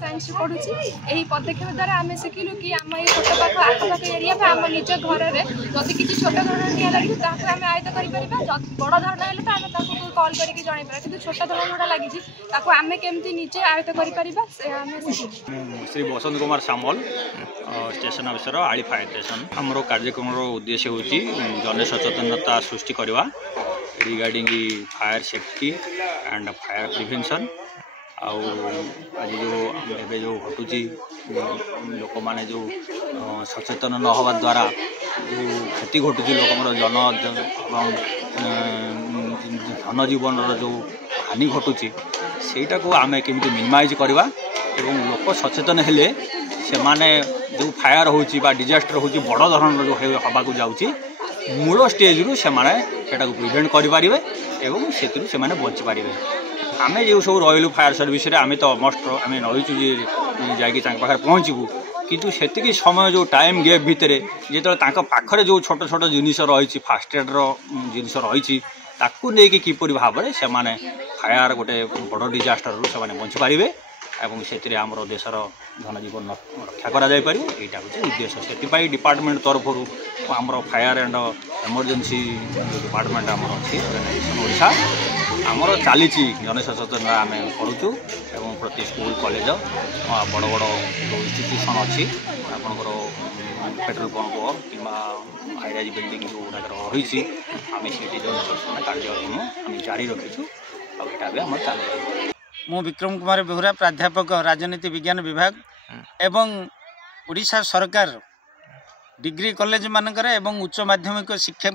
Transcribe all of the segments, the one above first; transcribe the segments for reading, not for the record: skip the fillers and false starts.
Science पढ़ुँ यही पदक्षेप द्वारा आम शिखिलु कि आम ये छोट पाख आखपाख एरिया आम निज घर में जदि किसी छोट धरण निआ लगे आम आयत्त कर बड़ धरण है तो आम कल करके जन पार कि छोट धरण जोटा लगी आम केमती निजे आयत्त कर श्री बसंत कुमार सामल स्टेशन अफिसर आली फायर स्टेशन आमर कार्यक्रम उद्देश्य हूँ जन सचेतनता सृष्टि करवा regarding fire safety and fire prevention आज जो घटुची लोक मैंने जो सचेतन न हवा द्वारा जो क्षति घटुची लोक जनजीवन जो हानि घटुची सेटा को आम केमी मिनिमाइज करवा एवं लोक सचेतन हेले से माने जो फायर हो डिजास्टर हो बड़ धरण जो हवा को जाऊँगी मूल स्टेज रु से प्रिभेन्ट करें एवं से बची पारे आम जो सब रही फायर सर्विस आम तो अलमोस्ट आम रही जाकर पहुँचू किंतु से समय जो टाइम गैप भितर जो पाखे जो छोट छोट जिनिस रही फास्ट एड्र जिनिस रही नहीं किपर भाव से फायर गोटे बड़ डिजास्टर रु से बची पारे एवं से आमर देशर धनजीवन रक्षा करा यहाँ हूँ उद्देश्य से डिपार्टमेंट तरफ आमर फायर एंड इमरजेंसी डिपार्टमेंट आमर अच्छी ऑर्गेनाइजेशन ओडिशा आमर चली जन सचेतन आम करुचु एवं प्रति स्कूल कॉलेज बड़ बड़ जो इंस्टीट्यूशन अच्छी आपंकर पेट्रोल पंप कि हाईराइज बिल्डिंग जो गुड़ाक रही आम से जन सचेतन कार्यक्रम आम जारी रखीचु आम चालू मु विक्रम कुमार बेहुरा प्राध्यापक राजनीति विज्ञान विभाग एवं ओडिशा सरकार डिग्री कॉलेज मानकर एवं उच्च माध्यमिक शिक्षा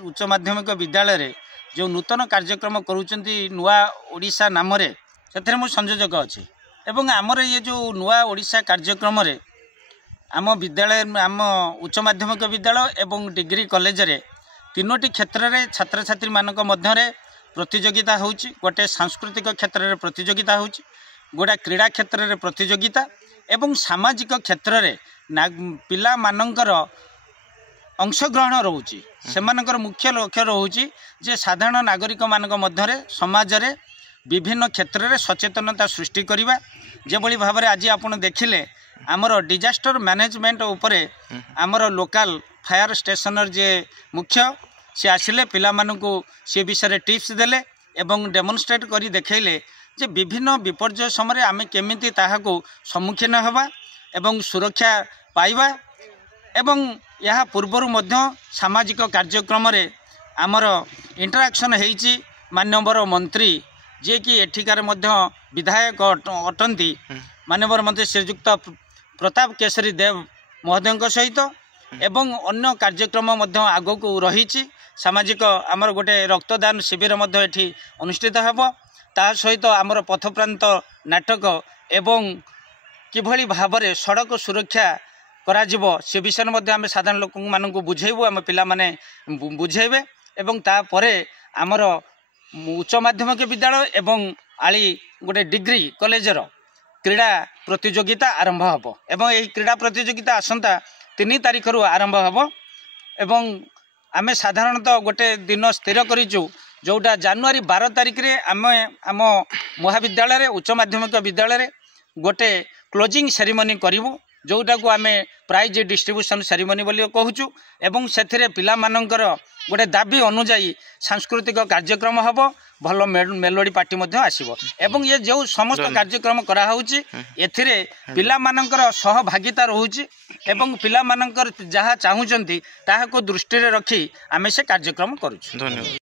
उच्च माध्यमिक विद्यालय रे जो नूतन कार्यक्रम करुचंती नुआ ओडिशा नाम रे से मु संयोजक अच्छी एवं आमर ये जो नुआ ओडिशा कार्यक्रम रे आम विद्यालय आम उच्च माध्यमिक विद्यालय एवं डिग्री कॉलेज रे तीनोटी क्षेत्र में छात्र छात्री मानक मध्य रे प्रतियोगिता होची गोटे सांस्कृतिक क्षेत्र में प्रतियोगिता होची गोटा क्रीड़ा क्षेत्र में प्रतियोगिता एवं सामाजिक क्षेत्र में पिला मानकर अंशग्रहण रोची से मुख्य लक्ष्य रोची जे साधारण नागरिक मानक मध्य समाज रे विभिन्न क्षेत्र में सचेतनता सृष्टि करवा जेभली भाव में आज आप देखिले आमर डिजास्टर मैनेजमेंट उपरे आमर लोकल फायर स्टेशन जे मुख्य सी आसिले पिला मानकु से विषय टिप्स देले एवं डेमोन्स्ट्रेट करी देखैले जे विभिन्न विपर्यय समय आमे केमिति ताहाको सम्मुखीन हवा एवं सुरक्षा पाइबा एवं यह पूर्वर मध्य सामाजिक कार्यक्रम रे आमर इंटराक्शन हेइची माननीय मंत्री जे कि एठिकार मध्य विधायक अटंती माननीय मंत्री श्रीयुक्त प्रताप केसरी देव महोदय सहित एवं अन्य कार्यक्रम मध्य आगको रही सामाजिक आमर गोटे रक्तदान शिविर एठी अनुष्ठित हेब ता सहित आमर पथप्रांत नाटक एवं किभली भाव में सड़क सुरक्षा करा जिवो से विषय में आम साधारण लोक मान बुझेबू आम पिला माने बुझेबे एवं तापरे आमर उच्च माध्यमिक विद्यालय एवं आली गोटे डिग्री कॉलेजर क्रीड़ा प्रतियोगिता आरंभ हेब एवं यही क्रीड़ा प्रतियोगिता आसंता 3 तारिख रु आरंभ हेब एवं आमे साधारणतः गोटे दिन स्थिर करिचु जोटा जनवरी 12 तारिख रे आम महाविद्यालय उच्च माध्यमिक विद्यालय गोटे क्लोजिंग सेरेमनी करिवु जोटा को आमे प्राइज डिस्ट्रीब्यूशन सेरेमनी बोली कहूचु एवं सेथिरे पिला मानकर गोटे दाबी अनुजाई सांस्कृतिक कार्यक्रम हबो भल मेलोडी पार्टी मध्य आसीबो एवं ये जो समस्त कार्यक्रम करा होउची एथिरे पिला मानकर सहभागिता रहउची एवं पिला मानकर जहा चाहुचंती ताहा को दृष्टि रे रखी आमे से कार्यक्रम करूछु। धन्यवाद।